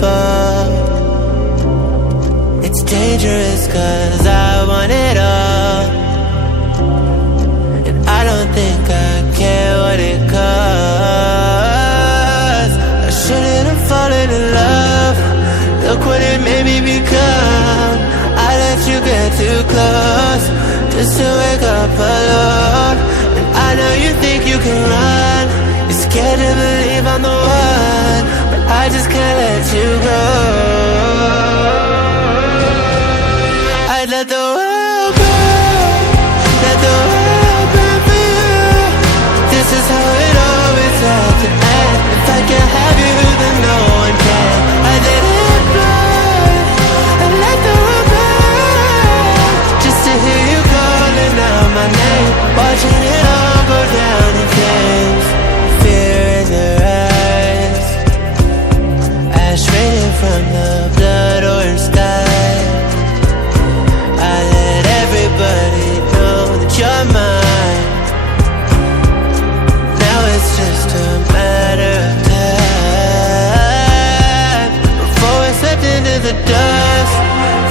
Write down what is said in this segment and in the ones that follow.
fall. It's dangerous cause I want it all, and I don't think I care what it costs. I shouldn't have fallen in love. Look what it made me become. I let you get too close just to wake up alone. And I know you think you can run. You're scared to believe I'm the one, but I just can't let you go. I'd let the world burn, let the world burn for you. This is how it always had to end. If I can't have you, then no one can. I let it burn, and let the world burn, just to hear you calling out my name, watching it all go down in flames. Fear in your eyes, ash raining from the blood orange sky. I let everybody know that you're mine. Now it's just a matter of time before we're swept into the dust.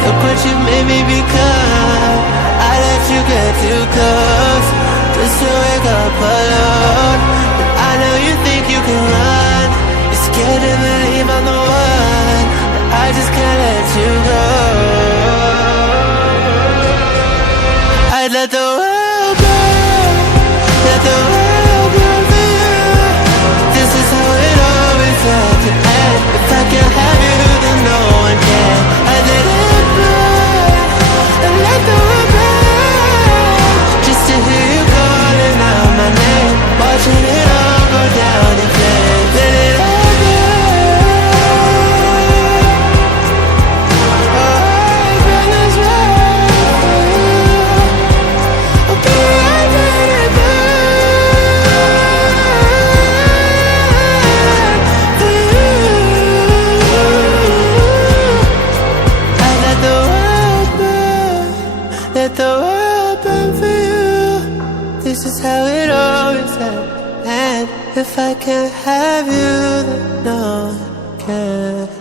Look what you made me become. I let you get too close just to wake up alone. And I know you think you can run. You're scared to believe I'm the one, but I just can't let you go. I'd let the world burn, let the world burn for you. This is how it always had to end. If I can't have you, then no one can. I'd let it burn, and let the world burn, just to hear you calling out my name, watching it all go down in flames. Let it all burn. Oh, burn this right for you. I'll be right let it burn for you. I let the world burn, let the world burn for you. This is how it always had. And if I can't have you, then no one can.